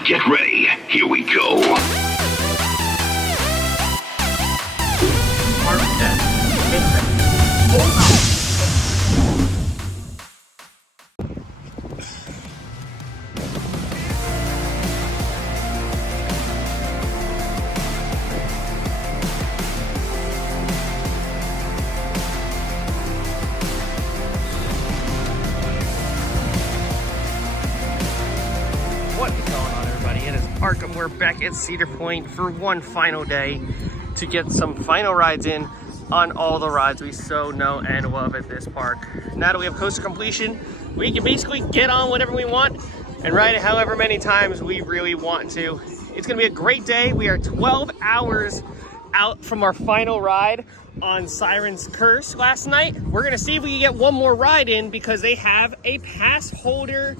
Now get ready. Here we go. What is going on, everybody? It is Park and we're back at Cedar Point for one final day to get some final rides in on all the rides we so know and love at this park. Now that we have coaster completion, we can basically get on whatever we want and ride it however many times we really want to. It's gonna be a great day. We are 12 hours out from our final ride on Siren's Curse last night. We're gonna see if we can get one more ride in because they have a pass holder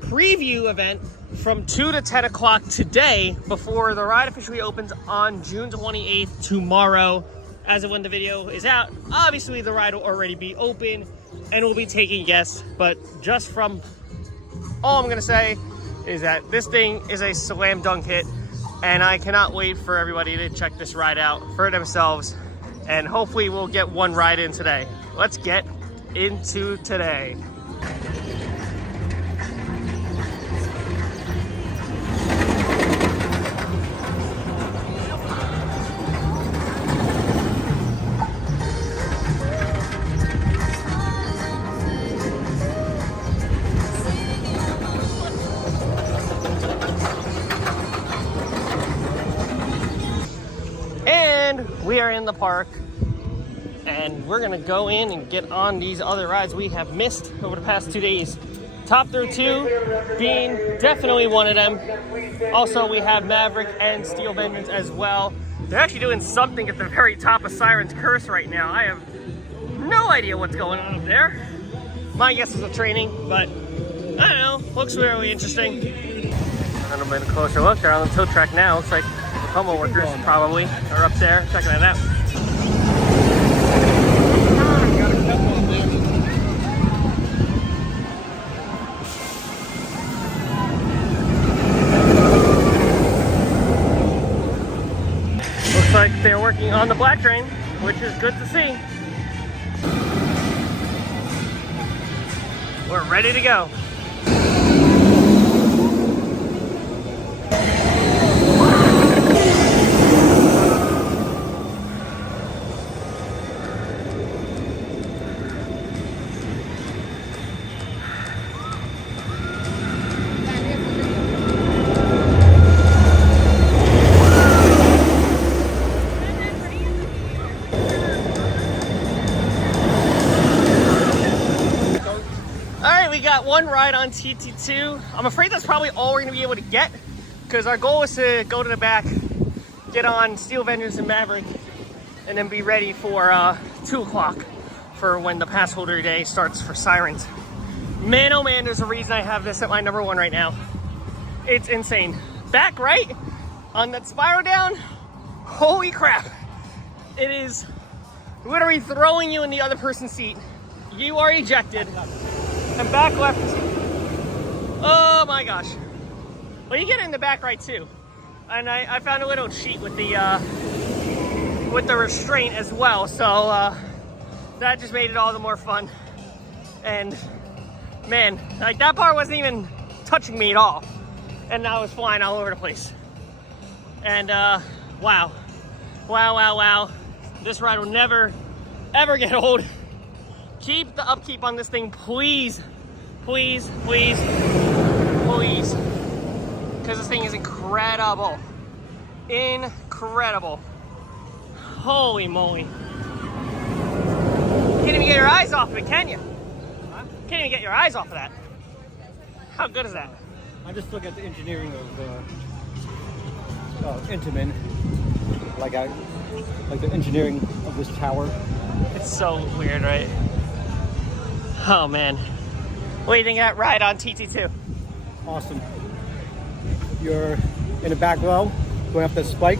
preview event from 2 to 10 o'clock today before the ride officially opens on June 28th, tomorrow. As of when the video is out, obviously the ride will already be open and we'll be taking guests, but just from all I'm gonna say is that this thing is a slam dunk hit and I cannot wait for everybody to check this ride out for themselves, and hopefully we'll get one ride in today. Let's get into today. We are in the park and we're gonna go in and get on these other rides we have missed over the past 2 days. Top Thrill 2 being definitely one of them. Also, we have Maverick and Steel Vengeance as well. They're actually doing something at the very top of Siren's Curse right now. I have no idea what's going on up there. My guess is a training, but I don't know. Looks really interesting. A little bit closer look. They're on the tow track now. Looks like Como workers probably are up there checking it out. Looks like they're working on the black train, which is good to see. We're ready to go. One ride on TT2. I'm afraid that's probably all we're gonna be able to get because our goal is to go to the back, get on Steel Vengeance and Maverick, and then be ready for 2 o'clock for when the pass holder day starts for Sirens. Man, oh man, there's a reason I have this at my number 1 right now. It's insane. Back right on that spiral down, holy crap. It is literally throwing you in the other person's seat. You are ejected. And back left, oh my gosh. Well, you get in the back right too. And I found a little sheet with the restraint as well. So that just made it all the more fun. And man, like that part wasn't even touching me at all. And I was flying all over the place. And wow. Wow. This ride will never, ever get old. Keep the upkeep on this thing, please. Please. Because this thing is incredible. Incredible. Holy moly. Can't even get your eyes off of it, can you? Huh? Can't even get your eyes off of that. How good is that? I just look at the engineering of Intamin. Like the engineering of this tower. It's so weird, right? Oh man. What do you think of that ride on TT2? Awesome. You're in the back row, going up that spike,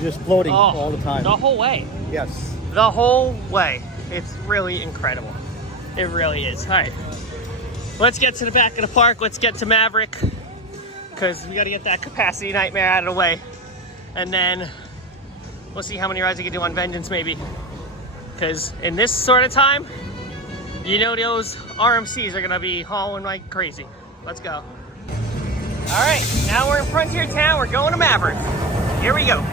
just floating all the time. The whole way. Yes. The whole way. It's really incredible. It really is. All right. Let's get to the back of the park. Let's get to Maverick. because we got to get that capacity nightmare out of the way. And then we'll see how many rides we can do on Vengeance maybe. Because in this sort of time, you know those RMCs are gonna be hauling like crazy. Let's go. All right, now we're in Frontier Town. We're going to Maverick. Here we go.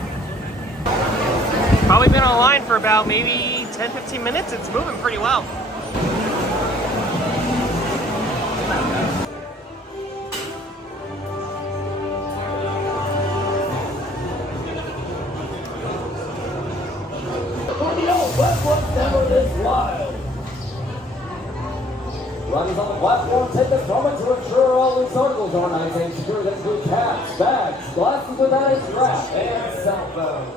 Probably been online for about maybe 10-15 minutes. It's moving pretty well. Never this wild. Runners on the platform take the trumpet to ensure all loose articles are nice and secure. That include caps, bags, glasses without a strap, and cell phones.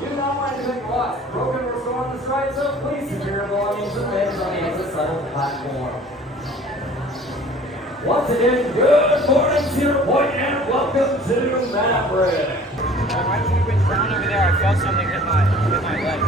You know anything like broken or stolen the stride, so please secure your belongings and bags on the exit side of the platform. Once again, good morning, Cedar Point, and welcome to Maverick. Right when we went down over there, I felt something hit my leg.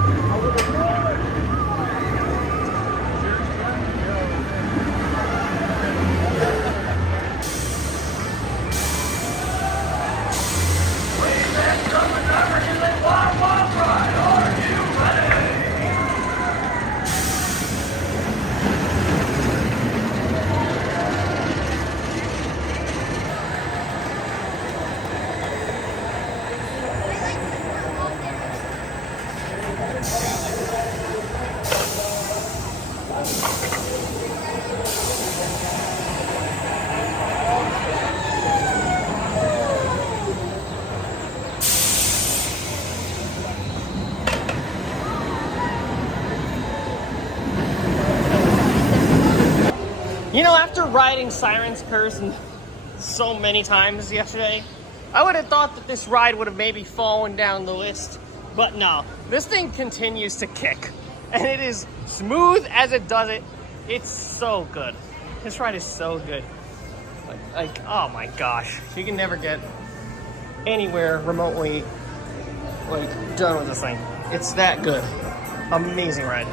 You know, after riding Siren's person so many times yesterday, I would have thought that this ride would have maybe fallen down the list, but no. This thing continues to kick, and it is smooth as it does it. It's so good. This ride is so good. Like, oh my gosh. You can never get anywhere remotely, like, done with this thing. It's that good. Amazing ride.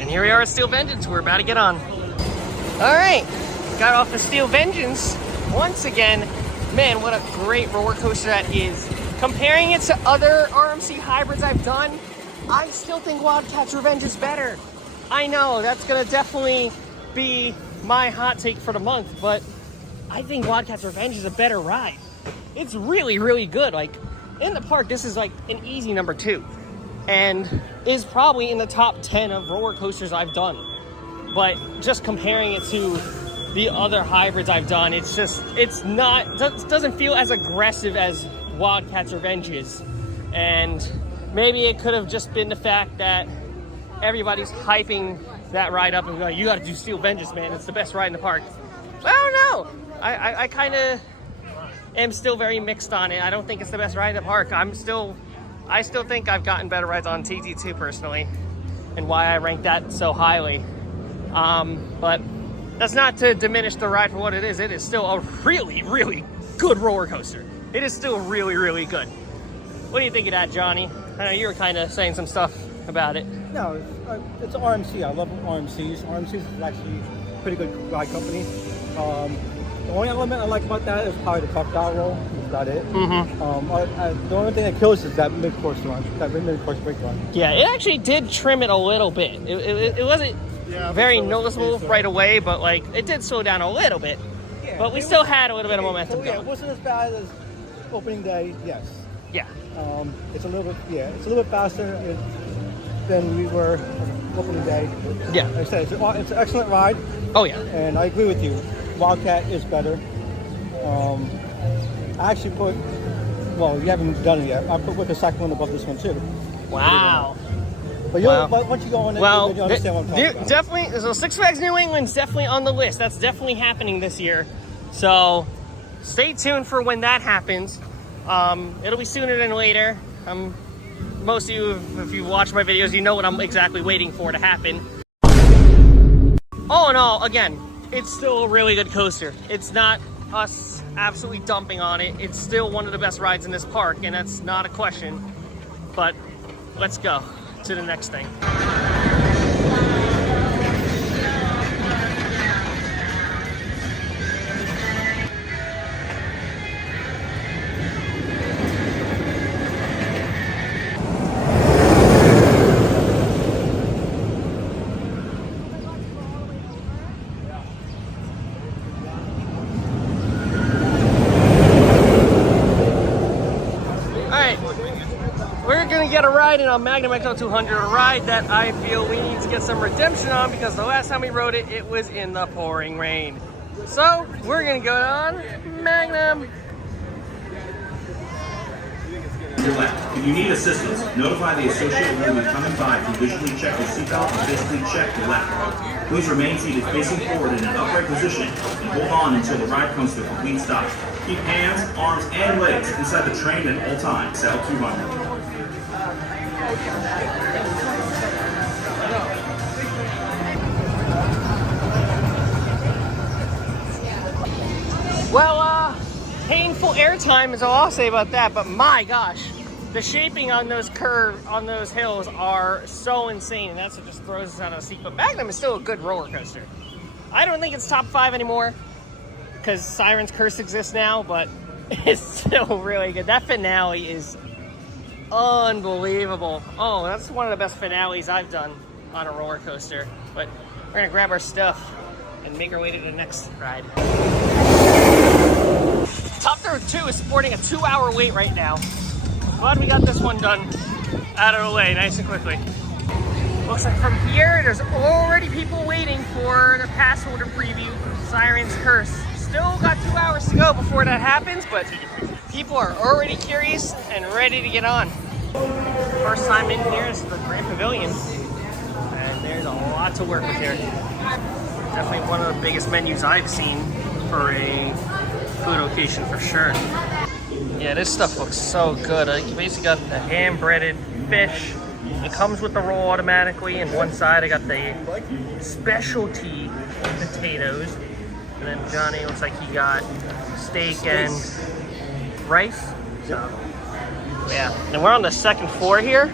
And here we are at Steel Vengeance. We're about to get on. All right, got off the Steel Vengeance once again. Man, what a great roller coaster that is. Comparing it to other RMC hybrids I've done, I still think Wildcat's Revenge is better. I know, that's gonna definitely be my hot take for the month, but I think Wildcat's Revenge is a better ride. It's really, really good. Like, in the park, this is like an easy number 2. And is probably in the top 10 of roller coasters I've done. But just comparing it to the other hybrids I've done, it's not, doesn't feel as aggressive as Wildcat's Revenge is. And maybe it could have just been the fact that everybody's hyping that ride up and going, you gotta do Steel Vengeance, man, it's the best ride in the park. I don't know. I kind of am still very mixed on it. I don't think it's the best ride in the park. I still think I've gotten better rides on TT2 personally, and why I rank that so highly. But That's not to diminish the ride for what it is. It is still a really, really good roller coaster. It is still really, really good. What do you think of that, Johnny? I know you were kind of saying some stuff about it. No, it's an RMC. I love RMCs. RMCs is actually a pretty good ride company. The only element I like about that is probably the crocodile roll. That's about it. The only thing that kills is that mid-course run, that mid-course brake run. Yeah, it actually did trim it a little bit. It wasn't very noticeable right away, but like it did slow down a little bit. Yeah, but we still had a little bit of momentum So, yeah, going. it wasn't as bad as opening day. Yes. Yeah. It's a little bit. Yeah, it's a little bit faster than we were opening day. Yeah. Like I said, it's an excellent ride. Oh yeah. And I agree with you. Wildcat is better. I actually put, well, you haven't done it yet. I put the second one above this one too. Wow. But but once you go on it, you understand what I'm talking about. Definitely. So Six Flags New England's definitely on the list. That's definitely happening this year. So stay tuned for when that happens. It'll be sooner than later. Most of you, if you watch my videos, you know what I'm exactly waiting for to happen. All in all, again, it's still a really good coaster. It's not us absolutely dumping on it. It's still one of the best rides in this park, and that's not a question. But let's go to the next thing. Get a ride in on Magnum XL 200, a ride that I feel we need to get some redemption on because the last time we rode it, it was in the pouring rain. So we're gonna go on Magnum. Your left. If you need assistance, notify the associate who will be coming by to visually check your seatbelt and physically check your left. Please remain seated facing forward in an upright position and hold on until the ride comes to a complete stop. Keep hands, arms, and legs inside the train at all times. XL 200. Well, painful airtime is all I'll say about that, but my gosh, the shaping on those hills are so insane, and that's what just throws us out of the seat. But Magnum is still a good roller coaster. I don't think it's top 5 anymore, because Siren's Curse exists now, but it's still really good. That finale is unbelievable. Oh, that's one of the best finales I've done on a roller coaster. But we're gonna grab our stuff and make our way to the next ride. Top Throw 2 is sporting a 2-hour wait right now. Glad we got this one done out of the way nice and quickly. Looks like from here, there's already people waiting for the pass holder preview, Siren's Curse. Still got 2 hours to go before that happens, but people are already curious and ready to get on. First time in here is the Grand Pavilion, and there's a lot to work with here. Definitely one of the biggest menus I've seen for a food location for sure. Yeah, this stuff looks so good. You basically got the hand-breaded fish. It comes with the roll automatically, and one side I got the specialty potatoes, and then Johnny looks like he got steak and rice. So, yeah, and we're on the second floor here.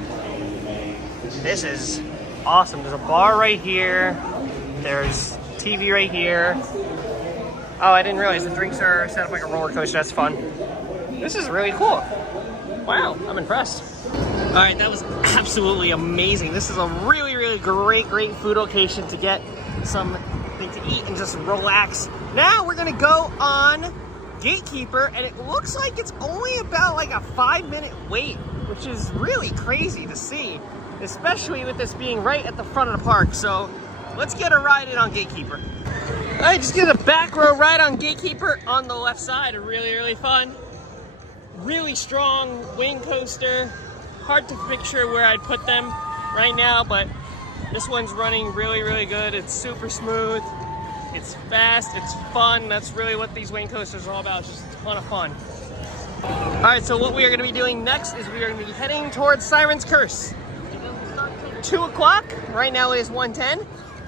This is awesome. There's a bar right here. There's TV right here. Oh, I didn't realize the drinks are set up like a roller coaster. That's fun. This is really cool. Wow, I'm impressed. All right, that was absolutely amazing. This is a really, really great food location to get something to eat and just relax. Now we're gonna go on Gatekeeper, and it looks like it's only about like a 5-minute wait, which is really crazy to see, especially with this being right at the front of the park. So let's get a ride in on Gatekeeper. All right, just get a back row ride on Gatekeeper on the left side. Really, really fun. Really strong wing coaster. Hard to picture where I'd put them right now, but this one's running really, really good. It's super smooth. It's fast, it's fun. That's really what these wing coasters are all about, just a ton of fun. All right, so what we are gonna be doing next is we are gonna be heading towards Siren's Curse. 2 o'clock, right now it is 1:10.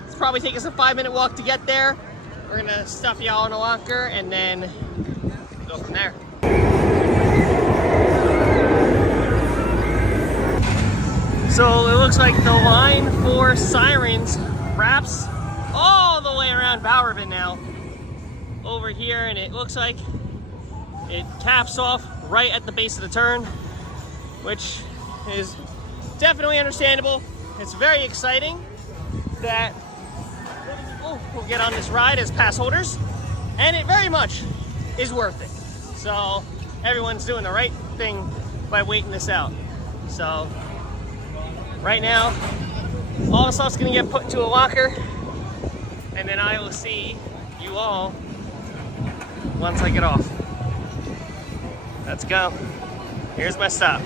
It's probably take us a 5-minute walk to get there. we're gonna stuff y'all in a locker and then go from there. So it looks like the line for Sirens wraps all the way around Bowerman now over here, and it looks like it caps off right at the base of the turn, which is definitely understandable. It's very exciting that we'll get on this ride as pass holders, and it very much is worth it. So everyone's doing the right thing by waiting this out. So right now, all the stuff's gonna get put into a locker, and then I will see you all once I get off. Let's go. Here's my stop.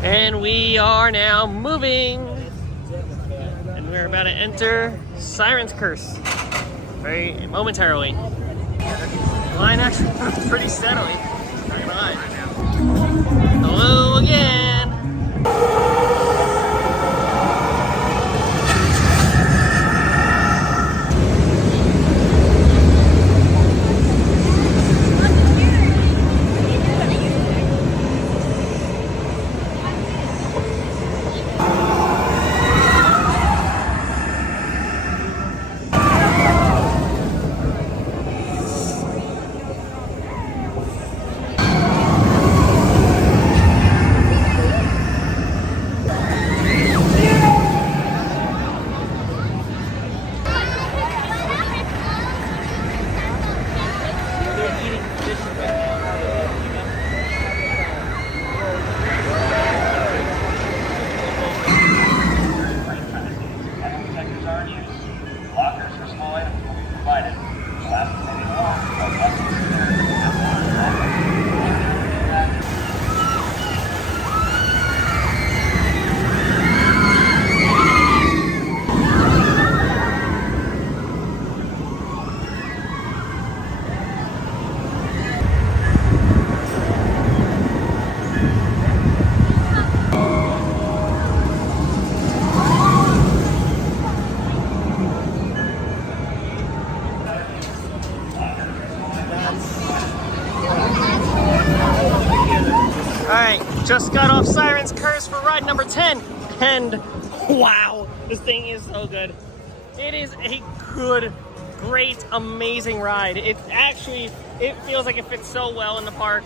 And we are now moving, and we're about to enter Siren's Curse very momentarily. Line actually moved pretty steadily, not gonna lie. Hello again. Just got off Siren's Curse for ride number 10, and wow, this thing is so good. It is a good, great, amazing ride. It feels like it fits so well in the park.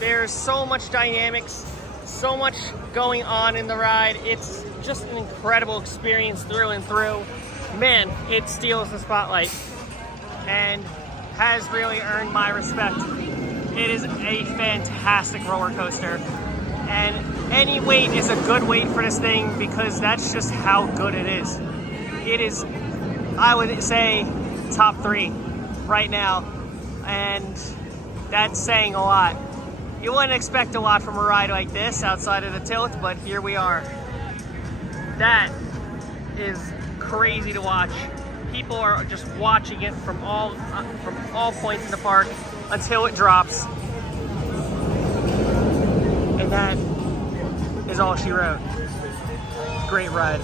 There's so much dynamics, so much going on in the ride. It's just an incredible experience through and through. Man, it steals the spotlight and has really earned my respect. It is a fantastic roller coaster. And any weight is a good weight for this thing because that's just how good it is. It is, I would say, top 3 right now. And that's saying a lot. You wouldn't expect a lot from a ride like this outside of the tilt, but here we are. That is crazy to watch. People are just watching it from all points in the park until it drops. And that is all she wrote. Great ride.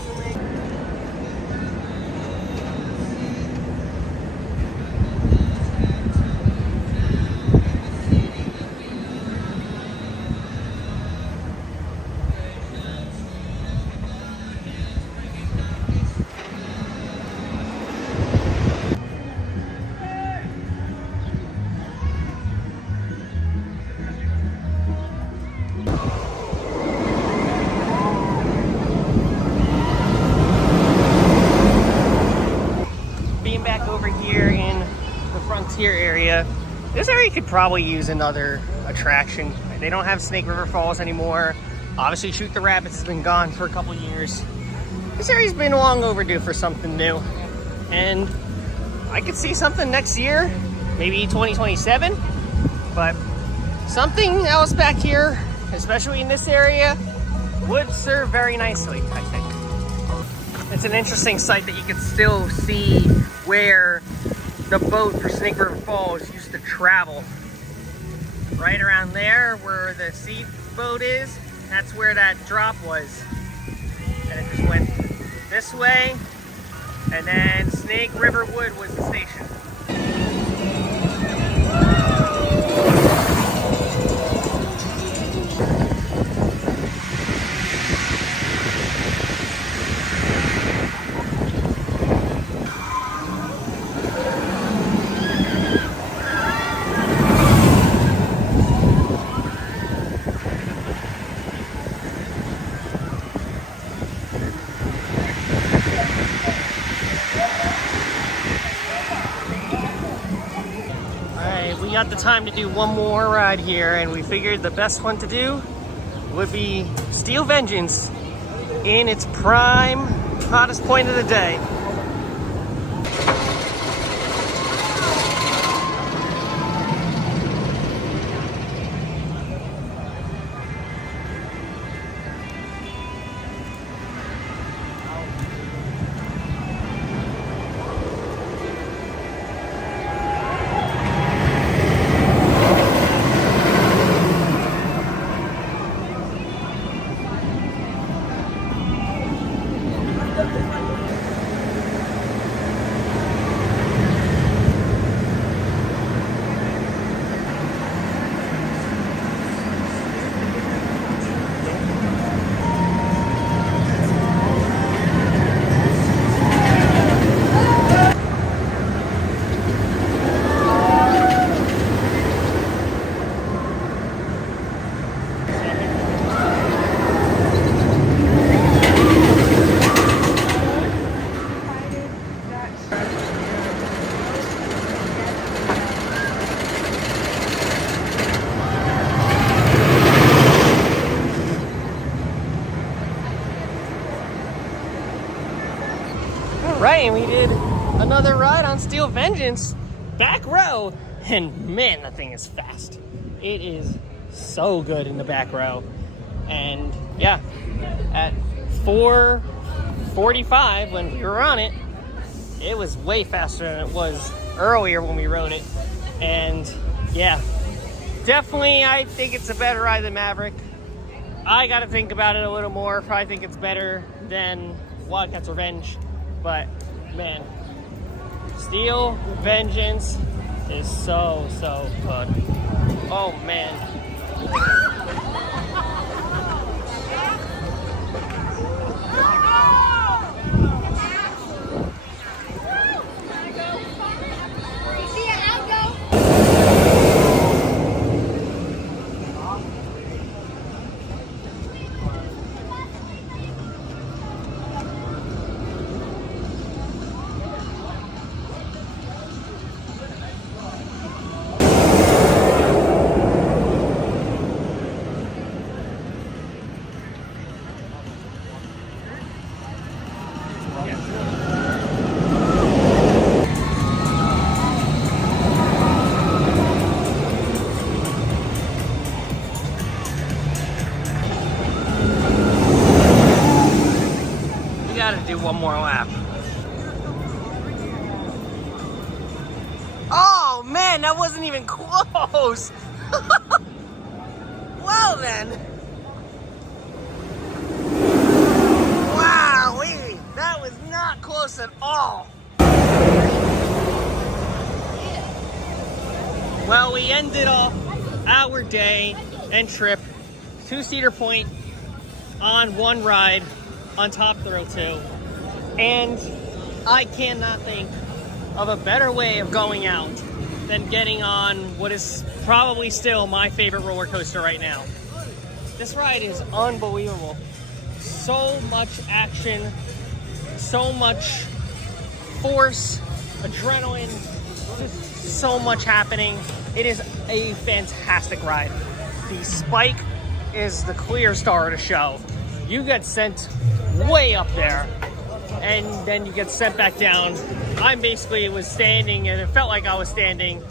This area could probably use another attraction. They don't have Snake River Falls anymore. Obviously, Shoot the Rapids has been gone for a couple years. This area's been long overdue for something new. And I could see something next year, maybe 2027. But something else back here, especially in this area, would serve very nicely, I think. It's an interesting sight that you can still see where the boat for Snake River Falls used to travel. Right around there where the sea boat is, that's where that drop was. And it just went this way, and then Snake River Wood was the station. We got the time to do one more ride here, and we figured the best one to do would be Steel Vengeance in its prime, hottest point of the day. Right, and we did another ride on Steel Vengeance, back row, and man, that thing is fast. It is so good in the back row. And yeah, at 4:45 when we were on it, it was way faster than it was earlier when we rode it. And yeah, definitely I think it's a better ride than Maverick. I gotta think about it a little more. Probably think it's better than Wildcats Revenge. But man, Steel Vengeance is so good. Oh man. Do one more lap. Oh man, that wasn't even close. Well then. Wow, that was not close at all. Well, we ended off our day and trip to Cedar Point on one ride on Top Thrill 2. And I cannot think of a better way of going out than getting on what is probably still my favorite roller coaster right now. This ride is unbelievable. So much action, so much force, adrenaline, just so much happening. It is a fantastic ride. The spike is the clear star of the show. You get sent way up there, and then you get sent back down. I basically was standing, and it felt like I was standing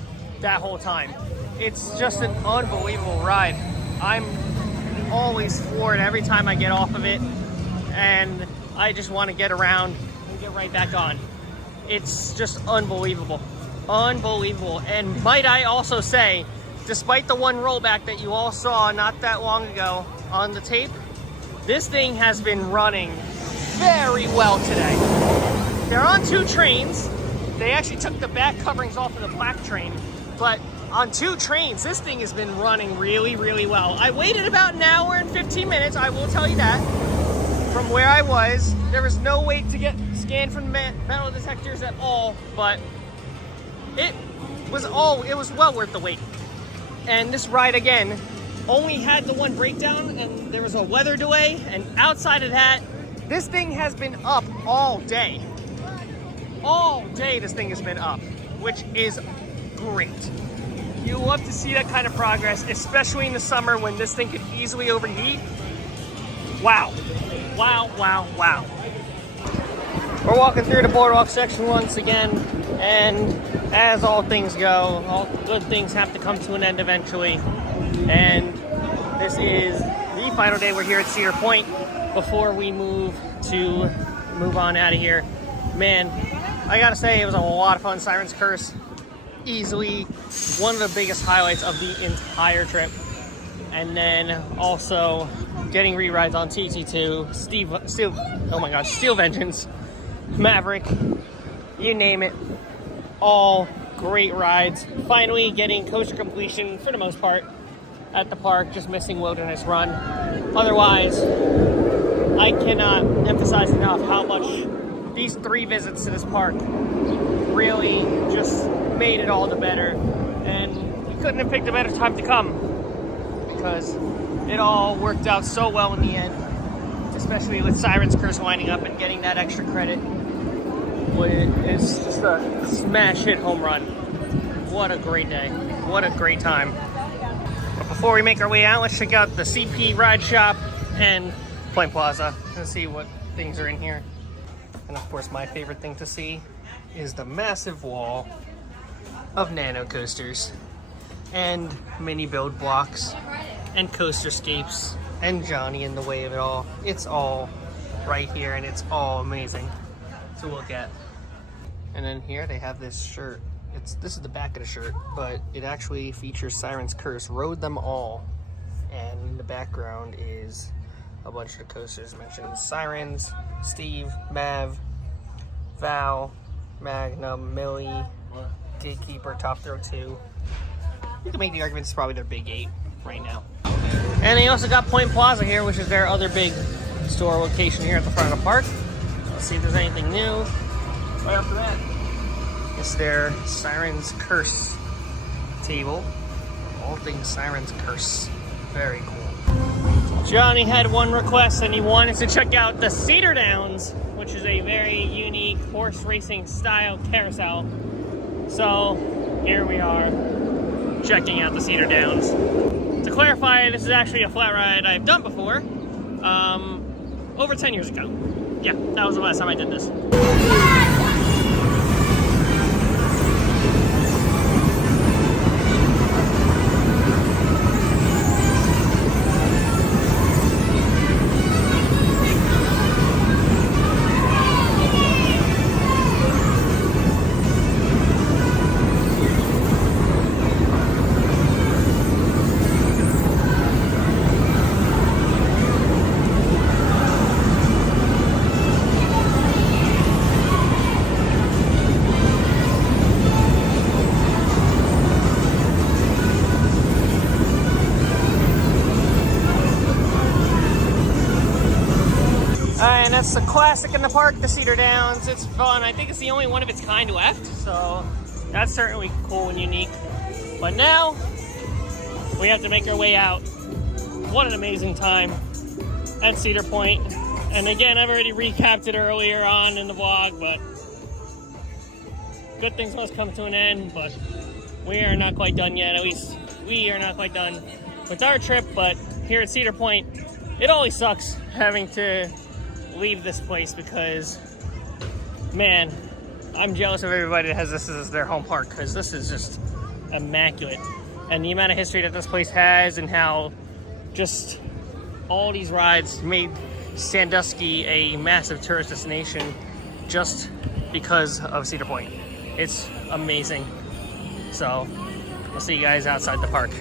that whole time. It's just an unbelievable ride. I'm always floored every time I get off of it, and I just want to get around and get right back on. It's just unbelievable. Unbelievable. And might I also say, despite the one rollback that you all saw not that long ago on the tape, this thing has been running very well today. They're on 2 trains. They actually took the back coverings off of the black train, but on 2 trains, this thing has been running really, really well. I waited about an hour and 15 minutes, I will tell you that. From where I was, there was no wait to get scanned from metal detectors at all, but it was well worth the wait. And this ride, again, only had the one breakdown, and there was a weather delay, and outside of that, this thing has been up all day. All day this thing has been up, which is great. You love to see that kind of progress, especially in the summer when this thing could easily overheat. Wow. Wow, wow, wow. We're walking through the boardwalk section once again, and as all things go, all good things have to come to an end eventually. And this is the final day we're here at Cedar Point before we move on out of here. Man, I gotta say, it was a lot of fun. Siren's Curse, easily one of the biggest highlights of the entire trip. And then also getting rerides on TT2, Steel Vengeance, Maverick, you name it, all great rides. Finally getting coaster completion for the most part at the park, just missing Wilderness Run. Otherwise, I cannot emphasize enough how much these 3 visits to this park really just made it all the better. And we couldn't have picked a better time to come, because it all worked out so well in the end, especially with Siren's Curse winding up and getting that extra credit. It's just a smash hit home run. What a great day. What a great time. But before we make our way out, let's check out the CP Ride Shop and Point Plaza and see what things are in here. And of course, my favorite thing to see is the massive wall of nano coasters and mini build blocks and coasterscapes and Johnny in the way of it all. It's all right here, and it's all amazing to look at. And then here they have this shirt. This is the back of the shirt, but it actually features Siren's Curse, Rode Them All. And in the background is a bunch of coasters mentioned: Sirens, Steve, Mav, Val, Magnum, Millie, Gatekeeper, Top Throw 2. You can make the argument it's probably their big 8 right now. And they also got Point Plaza here, which is their other big store location here at the front of the park. Let's see if there's anything new. Right after that, it's their Siren's Curse table. All things Siren's Curse. Very cool. Johnny had one request, and he wanted to check out the Cedar Downs, which is a very unique horse racing style carousel. So here we are, checking out the Cedar Downs. To clarify, this is actually a flat ride I've done before, over 10 years ago. Yeah, that was the last time I did this. And that's a classic in the park, the Cedar Downs. It's fun. I think it's the only one of its kind left, so that's certainly cool and unique. But now, we have to make our way out. What an amazing time at Cedar Point. And again, I've already recapped it earlier on in the vlog, but good things must come to an end, but we are not quite done yet. At least we are not quite done with our trip, but here at Cedar Point, it always sucks having to leave this place because, man, I'm jealous of everybody that has this as their home park because this is just immaculate. And the amount of history that this place has and how just all these rides made Sandusky a massive tourist destination just because of Cedar Point. It's amazing. So I'll see you guys outside the park.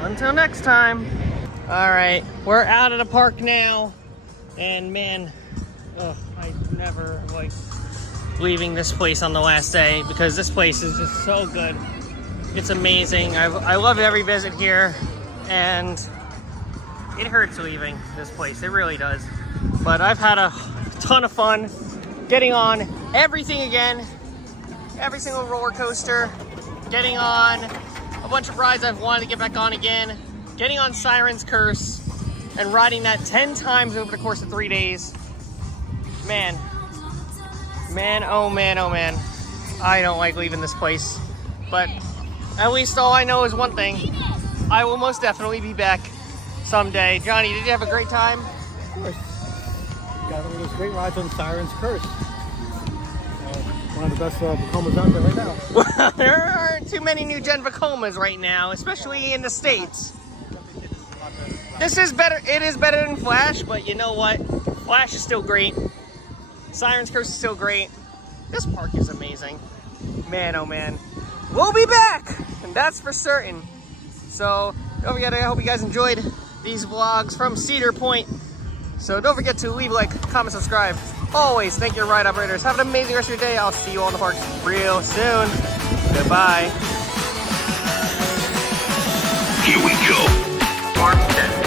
Until next time. All right, we're out of the park now, and man, I never like leaving this place on the last day because this place is just so good. It's amazing. I love every visit here, and it hurts leaving this place. It really does. But I've had a ton of fun getting on everything again, every single roller coaster, getting on a bunch of rides I've wanted to get back on again, getting on Siren's Curse, and riding that 10 times over the course of 3 days. Man, oh man, oh man. I don't like leaving this place. But at least all I know is one thing. I will most definitely be back someday. Johnny, did you have a great time? Of course. Got one of those great rides on Siren's Curse. One of the best Vacomas out there right now. Well, there aren't too many new gen Vacomas right now, especially in the States. This is better. It is better than Flash, but you know what? Flash is still great. Siren's Curse is still great. This park is amazing. Man, oh man. We'll be back, and that's for certain. So, don't forget, I hope you guys enjoyed these vlogs from Cedar Point. So don't forget to leave a like, comment, subscribe. Always thank your ride operators. Have an amazing rest of your day. I'll see you all in the park real soon. Goodbye. Here we go. Park 10.